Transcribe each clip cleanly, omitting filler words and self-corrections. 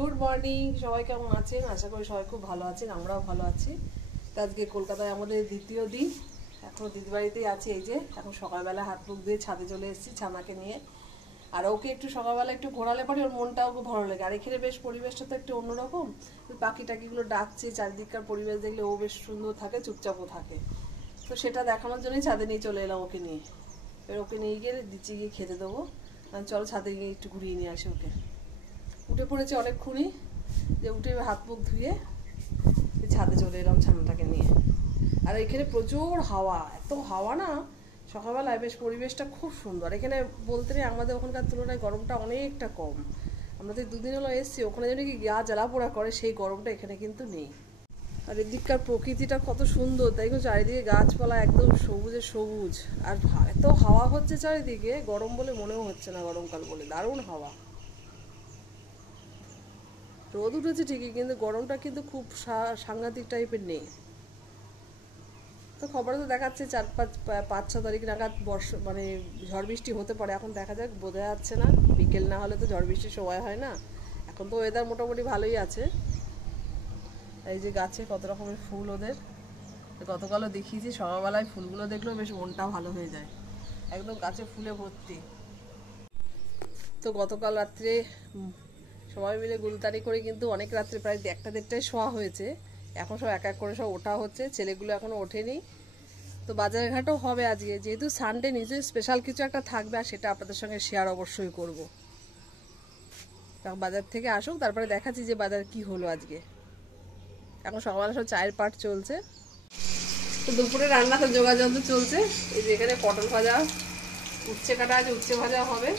Good morning, সবাই কেমন আছেন? আশা করি সবাই খুব ভালো আছেন, আমরাও ভালো আছি। তো আজকে কলকাতায় আমাদের দ্বিতীয় দিন, এখনও দিদি বাড়িতেই আছি। এই যে এখন সকালবেলা হাত মুখ দিয়ে ছাদে চলে এসেছি ছানাকে নিয়ে। আর ওকে একটু সকালবেলা একটু ঘোরালে পরে ওর মনটাও খুব ভালো লাগে। আর এখানে বেশ পরিবেশটা তো একটু অন্যরকম, পাখি টাকিগুলো ডাকছে, চারিদিককার পরিবেশ দেখলে ও বেশ সুন্দর থাকে, চুপচাপও থাকে। তো সেটা দেখানোর জন্যই ছাদে নিয়ে চলে এলাম ওকে নিয়ে। এবার ওকে নিয়ে গিয়ে দিচ্ছি গিয়ে খেতে দেবো। চলো ছাদে গিয়ে একটু ঘুরিয়ে নিয়ে আসি ওকে। উঠে পড়েছে অনেকক্ষণই, যে উঠে হাত মুখ ধুয়ে ছাদে চলে এলাম ছানাটাকে নিয়ে। আর এখানে প্রচুর হাওয়া, এত হাওয়া না, সকালবেলায় বেশ পরিবেশটা খুব সুন্দর। এখানে বলতে নেই আমাদের ওখানকার তুলনায় গরমটা অনেকটা কম। আমরা তো দুদিন হলো এসেছি, ওখানে যেন কি গা জ্বালা পোড়া করে, সেই গরমটা এখানে কিন্তু নেই। আর এদিককার প্রকৃতিটা কত সুন্দর, দেখো চারিদিকে গাছপালা একদম সবুজে সবুজ। আর এত হাওয়া হচ্ছে চারিদিকে, গরম বলে মনেও হচ্ছে না গরমকাল বলে, দারুণ হাওয়া। রোদ উঠেছে ঠিকই, কিন্তু গরমটা কিন্তু খুব সাংঘাতিক টাইপের নেই। তো খবরে তো দেখাচ্ছে 4-5-6 তারিখ নাগাদ মানে ঝড় বৃষ্টি হতে পারে। এখন দেখা যাক, বোঝা যাচ্ছে না। বিকেল না হলে তো ঝড় বৃষ্টির সময় হয় না। এখন তো ওয়েদার মোটামুটি ভালোই আছে। এই যে গাছে কত রকমের ফুল ওদের, গতকালও দেখিয়েছি। সকালবেলায় ফুলগুলো দেখলেও বেশ মনটা ভালো হয়ে যায়, একদম গাছে ফুলে ভর্তি। তো গতকাল রাত্রে সবাই মিলে গুলতানি করে কিন্তু অনেক রাত্রে প্রায় 1টা-1:30টায় শোয়া হয়েছে। এখন সব এক এক করে সব ওঠা হচ্ছে, ছেলেগুলো এখনো ওঠেনি। তো বাজার ঘাটও হবে আজকে, যেহেতু সানডে, নিজের স্পেশাল কিছু একটা থাকবে, আর সেটা আপনাদের সঙ্গে শেয়ার অবশ্যই করব। বাজার থেকে আসুক, তারপরে দেখাচ্ছি যে বাজার কি হলো আজকে। এখন সকালবেলা সব চায়ের পাট চলছে। তো দুপুরে রান্না তো যোগাযোগ চলছে। এই যে এখানে পটল ভাজা, উচ্ছে কাটা আছে, উচ্ছে ভাজা হবে।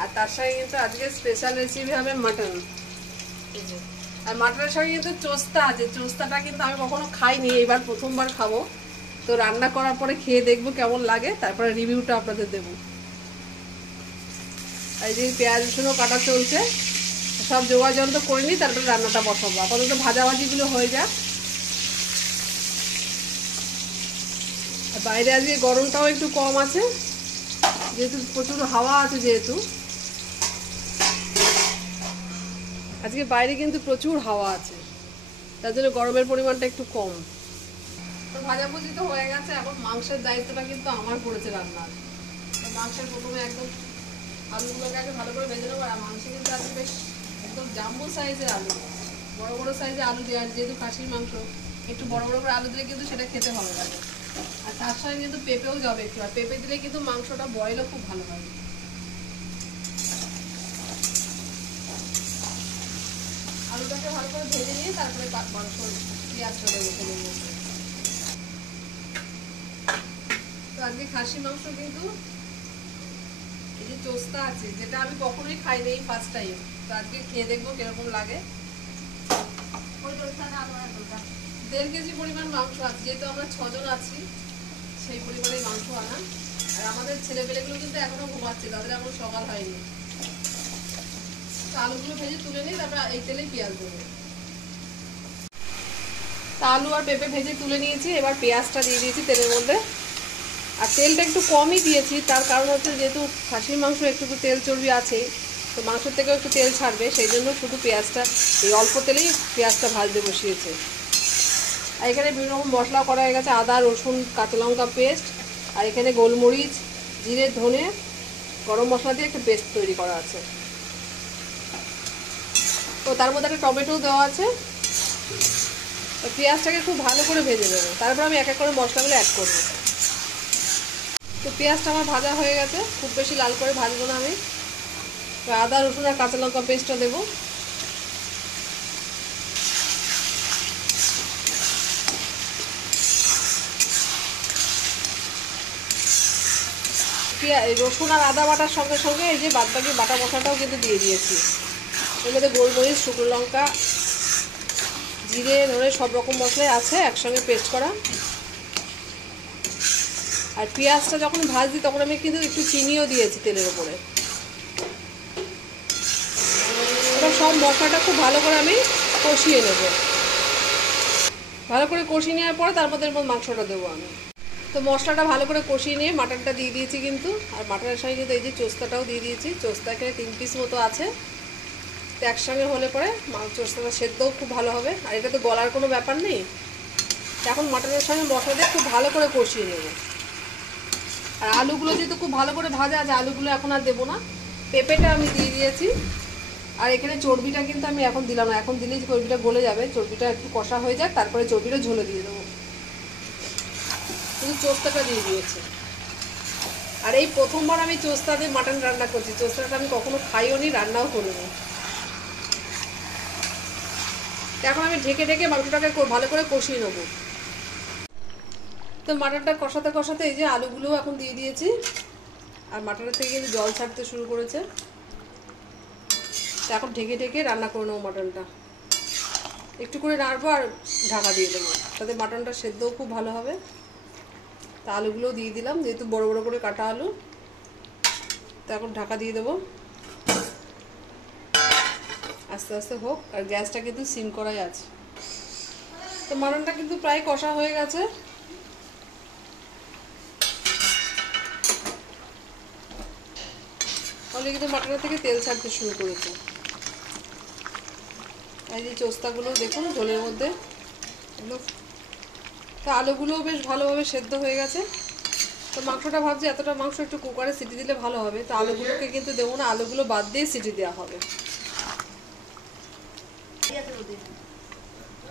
আর তার সঙ্গে কিন্তু আজকে স্পেশাল রেসিপি হবে মাটন। আর মাটনের সঙ্গে কিন্তু চোস্তা আছে। চোস্তাটা কিন্তু আমি কখনো খাইনি, এবার প্রথমবার খাবো। তো রান্না করার পরে খেয়ে দেখবো কেমন লাগে, তারপরে রিভিউটা আপনাদের দেবো। এই যে পেঁয়াজ রসুনও কাটা চলছে, সব জোগাড় যন্ত্র করে নিই, তারপরে রান্নাটা বসাবো। আপাতত ভাজাভাজিগুলো হয়ে যাক। বাইরে আজকে গরমটাও একটু কম আছে, যেহেতু প্রচুর হাওয়া আছে। যেহেতু আজকে বাইরে কিন্তু প্রচুর হাওয়া আছে, তার জন্য গরমের পরিমাণটা একটু কম। তো ভাজাভুজি তো হয়ে গেছে, এখন মাংসের দায়িত্বটা কিন্তু আমার পড়েছে রান্নার। তো মাংসের প্রথমে একদম আলুগুলোকে আগে ভালো করে ভেজে নেবো। আর মাংস কিন্তু আজকে বেশ একদম জাম্বো সাইজের আলু, বড় বড় সাইজের আলু দেওয়া, যেহেতু খাসির মাংস একটু বড় বড় করে আলু দিলে কিন্তু সেটা খেতে ভালো লাগে। আর তার সঙ্গে কিন্তু পেঁপেও যাবে একটু, আর পেঁপে দিলে কিন্তু মাংসটা বয়েলও খুব ভালো হয়। আলুটাকে ভালো করে ভেজে নিয়ে তারপরে মাংস পেঁয়াজটা দেবো তেলের মধ্যে। তো আজকে খাসি মাংস কিন্তু এই যে চোস্তা আছে, যেটা আমি কখনোই খাইনি, এই ফার্স্ট টাইম। তো আজকে খেয়ে দেখবো কিরকম লাগে। 1.5 কেজি পরিমাণ মাংস আছে, যেহেতু আমরা 6 জন আছি, সেই পরিমাণে মাংস আনা। আর আমাদের ছেলেপেলেগুলো কিন্তু এখনো ঘুমাচ্ছে, তাদের এখনো সকাল হয়নি। তো আলুগুলো ভেজে তুলে নিই, তারপর এই তেলেই পেঁয়াজ দেবো। তা আলু আর পেঁপে ভেজে তুলে নিয়েছি, এবার পেঁয়াজটা দিয়ে দিয়েছি তেলের মধ্যে। আর তেলটা একটু কমই দিয়েছি, তার কারণ হচ্ছে যেহেতু খাসির মাংস একটু তেল চর্বি আছেই, তো মাংসের থেকেও একটু তেল ছাড়বে, সেই জন্য শুধু পেঁয়াজটা এই অল্প তেলেই পেঁয়াজটা ভাজতে বসিয়েছে। আর এখানে বিভিন্ন রকম মশলা করা হয়ে গেছে, আদা রসুন কাঁচা লঙ্কা পেস্ট, আর এখানে গোলমরিচ জিরে ধনে গরম মশলা দিয়ে একটা পেস্ট তৈরি করা আছে। তো তার মধ্যে একটা টমেটোও দেওয়া আছে। তো পেঁয়াজটাকে খুব ভালো করে ভেজে নেবো, তারপর আমি এক এক করে মশলাগুলো অ্যাড করবো। তো পেঁয়াজটা আমার ভাজা হয়ে গেছে, খুব বেশি লাল করে ভাজবো না আমি। তো আদা রসুন আর কাঁচা লঙ্কা পেস্টটা দেবো। রসুন আর আদা বাটার সঙ্গে সঙ্গে এই যে বাদবাকি বাটা মশলাটাও কিন্তু দিয়ে দিয়েছি। এর মধ্যে গোলমরিচ শুকনো লঙ্কা জিরে ধরে সব রকম মশলাই আছে একসঙ্গে পেস্ট করা। আর পেঁয়াজটা যখন ভাজছি তখন আমি কিন্তু একটু চিনিও দিয়েছি তেলের উপরে। এবার সব মশলাটা খুব ভালো করে আমি কষিয়ে নেব। ভালো করে কষিয়ে নেওয়ার পরে তার মধ্যে মাংসটা দেবো আমি। তো মশলাটা ভালো করে কষিয়ে নিয়ে মাটনটা দিয়ে দিয়েছি কিন্তু। আর মাটনের সঙ্গে কিন্তু এই যে চোস্তাটাও দিয়ে দিয়েছি। চোস্তা এখানে 3 পিস মতো আছে। তো একসঙ্গে হলে পরে চোস্তাটা সেদ্ধও খুব ভালো হবে। আর এটা তো গলার কোনো ব্যাপার নেই। এখন মাটনের সঙ্গে মশলা দিয়ে খুব ভালো করে কষিয়ে নেব। আর আলুগুলো যেহেতু খুব ভালো করে ভাজা আছে, আলুগুলো এখন আর দেবো না। পেঁপেটা আমি দিয়ে দিয়েছি। আর এখানে চর্বিটা কিন্তু আমি এখন দিলাম না, এখন দিলেই চর্বিটা গলে যাবে। চর্বিটা একটু কষা হয়ে যাক, তারপরে চর্বিটা ঝোলে দিয়ে দেবো। শুধু চোস্তাটা দিয়ে দিয়েছি। আর এই প্রথমবার আমি চোস্তা দিয়ে মাটন রান্না করছি। চোস্তাটা আমি কখনো খাইও নি, রান্নাও করিনি। এখন আমি ঢেকে ঢেকে মাংসটাকে ভালো করে কষিয়ে নেবো। তো মাটনটা কষাতে কষাতে এই যে আলুগুলোও এখন দিয়ে দিয়েছি। আর মাটনের থেকে কিন্তু জল ছাড়তে শুরু করেছে। তো এখন ঢেকে ঢেকে রান্না করে নেবো মাটনটা। একটু করে নাড়বো আর ঢাকা দিয়ে দেবো, তাতে মাটনটা সেদ্ধও খুব ভালো হবে। তা আলুগুলোও দিয়ে দিলাম, যেহেতু বড় বড় করে কাটা আলু। তো এখন ঢাকা দিয়ে দেবো, আস্তে আস্তে হোক। আর গ্যাসটা কিন্তু সিম করাই আছে। তো মাটনটা কিন্তু প্রায় কষা হয়ে গেছে। অলরেডি কিন্তু মাটনের থেকে তেল ছাড়তে শুরু করেছে। এই যে চোস্তাগুলো দেখুন ঝোলের মধ্যে এগুলো। তো আলুগুলোও বেশ ভালোভাবে সেদ্ধ হয়ে গেছে। তো মাংসটা ভাবছি এতটা মাংস একটু কুকারে সিটি দিলে ভালো হবে। তো আলুগুলোকে কিন্তু দেবো না, আলুগুলো বাদ দিয়ে সিটি দেওয়া হবে।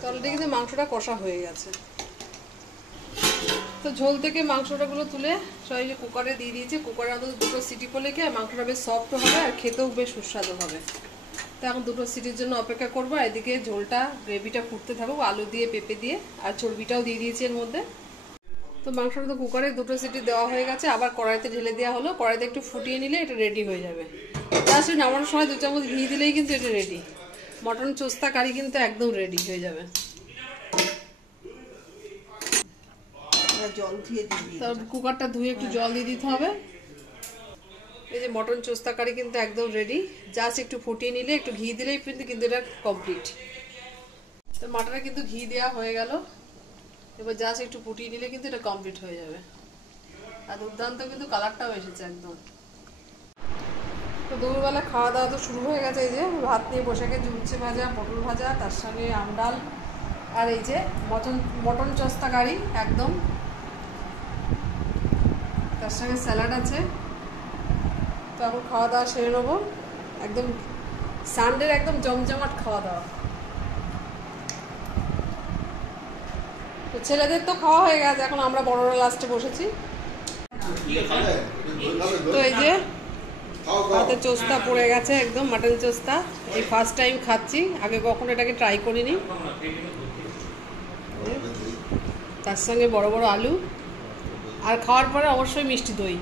তো অলরেডি কিন্তু মাংসটা কষা হয়ে গেছে। তো ঝোল থেকে মাংসটাগুলো তুলে সবাই যে কুকারে দিয়ে দিয়েছি। কুকারে অন্তত দুটো সিটি পড়লে কি মাংসটা বেশ সফট হবে আর খেতেও বেশ সুস্বাদু হবে। তো এখন দুটো সিটির জন্য অপেক্ষা করবো। এদিকে ঝোলটা গ্রেভিটা ফুটতে থাকুক আলু দিয়ে পেঁপে দিয়ে। আর চর্বিটাও দিয়ে দিয়েছি এর মধ্যে। তো মাংসটা তো কুকারে দুটো সিটি দেওয়া হয়ে গেছে। আবার কড়াইতে ঢেলে দেওয়া হলো। কড়াইতে একটু ফুটিয়ে নিলে এটা রেডি হয়ে যাবে। জাস্ট নামানোর সময় 2 চামচ ঘি দিলেই কিন্তু এটা রেডি। মটন চোস্তা কারি কিন্তু একদম রেডি হয়ে যাবে। জল দিয়ে দিবি। তো কুকারটা ধুয়ে একটু জল দিয়ে দিতে হবে। এই যে মটন চোস্তা কারি কিন্তু একদম রেডি। জাস্ট একটু ফুটিয়ে নিলে একটু ঘি দিলেই কিন্তু এটা কমপ্লিট। তো মাটনে কিন্তু ঘি দেওয়া হয়ে গেল। এবার জাস্ট একটু ফুটিয়ে নিলে কিন্তু এটা কমপ্লিট হয়ে যাবে। আর দুর্দান্ত কিন্তু কালারটাও এসেছে একদম। তো দুপুরবেলা খাওয়া দাওয়া তো শুরু হয়ে গেছে। এই যে ভাত নিয়ে বসে গেছে, উচ্ছে ভাজা, পটল ভাজা, তার সঙ্গে আমডাল। আর এই যে মটন চোস্তা কারি একদম, তার সঙ্গে স্যালাড আছে। তো এখন খাওয়া দাওয়া সেরে নেবো। একদম সানডের একদম জমজমাট খাওয়া দাওয়া। তো ছেলেদের তো খাওয়া হয়ে গেছে, এখন আমরা বড়রা লাস্টে বসেছি। তো এই যে হাতে চোস্তা পড়ে গেছে একদম, মাটন চোস্তা। এই ফার্স্ট টাইম খাচ্ছি, আগে কখনো এটাকে ট্রাই করিনি। তার সঙ্গে বড় বড় আলু, আর খাওয়ার পরে অবশ্যই মিষ্টি দই।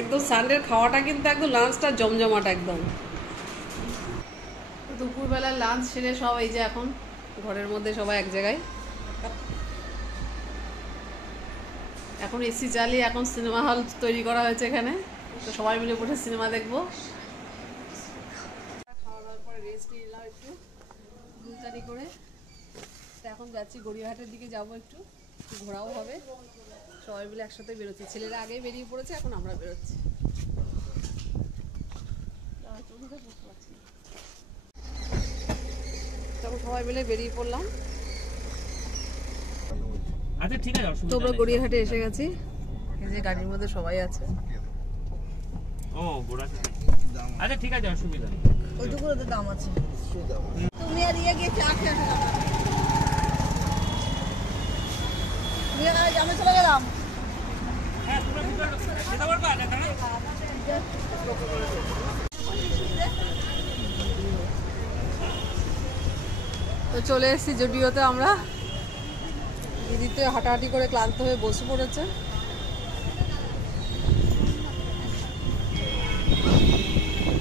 একদম সানডের খাওয়াটা কিন্তু একদম লাঞ্চটা জমজমাট একদম। দুপুরবেলা লাঞ্চ সেরে সব এই যে এখন ঘরের মধ্যে সবাই এক জায়গায়। এখন এসি চালিয়ে এখন সিনেমা হল তৈরি করা হয়েছে এখানে। তো সবাই মিলে বসে সিনেমা দেখবো। খাওয়া দাওয়ার পরে রেস্ট নিলাম একটু গুলতানি করে। তো এখন যাচ্ছি গড়িয়াহাটের দিকে, যাবো একটু ঘোরাও হবে। সবাই মিলে একসাথে বেরোচ্ছি। ছেলেরা আগেই বেরিয়ে পড়েছে, এখন আমরা বেরোচ্ছি। তখন সবাই মিলে বেরিয়ে পড়লাম। আচ্ছা ঠিক আছে, তো আমরা গড়িয়াহাটে এসে গেছি। এই যে গাড়ির মধ্যে সবাই আছে। ও গোড়াতে। আচ্ছা ঠিক আছে, অসুবিধা নেই। ওইটুকুর তো দাম আছে। তুমি আর ইয়ে গিয়ে চা খেয়ে আসো। আমি চলে গেলাম। হ্যাঁ তোমরা যেতে পারবা না দাঁড়া। তো চলে এসেছি জুডিওতে আমরা। দিদিতে হাঁটাহাঁটি করে ক্লান্ত হয়ে বসে পড়েছে।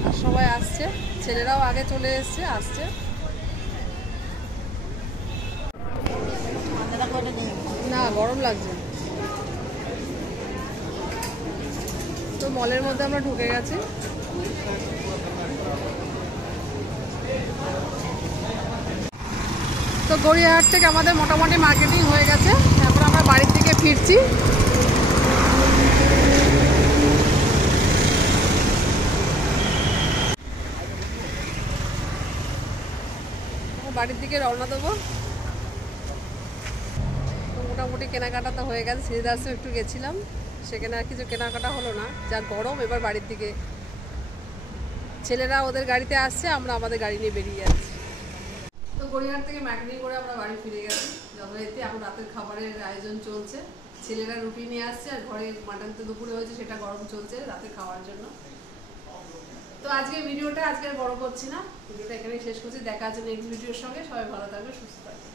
আর সবাই আসছে, ছেলেরাও আগে চলে এসছে, আসছে। না গরম লাগছে। তো মলের মধ্যে আমরা ঢুকে গেছি। তো গড়িয়াহাট থেকে আমাদের মোটামুটি মার্কেটিং হয়ে গেছে। এখন আমরা বাড়ির দিকে ফিরছি। বাড়ির দিকে রওনা দেবো। তো মোটামুটি কেনাকাটা তো হয়ে গেছে, শ্রীদাসও একটু গেছিলাম, সেখানে আর কিছু কেনাকাটা হলো না, যা গরম। এবার বাড়ির দিকে ছেলেরা ওদের গাড়িতে আসছে, আমরা আমাদের গাড়ি নিয়ে বেরিয়ে যাচ্ছি। তো গড়িয়াহাট থেকে ম্যাগনি করে আমরা বাড়ি ফিরে গেছি যথারীতি। এখন রাতের খাবারের আয়োজন চলছে, ছেলেরা রুটি নিয়ে আসছে আর ঘরে মাটন তো দুপুরে হয়েছে, সেটা গরম চলছে রাতে খাওয়ার জন্য। তো আজকের ভিডিওটা আজকে আর বড় করছি না, ভিডিওটা এখানেই শেষ করছি। দেখা আছে নেক্সট ভিডিওর সঙ্গে। সবাই ভালো থাকবে, সুস্থ থাকবে।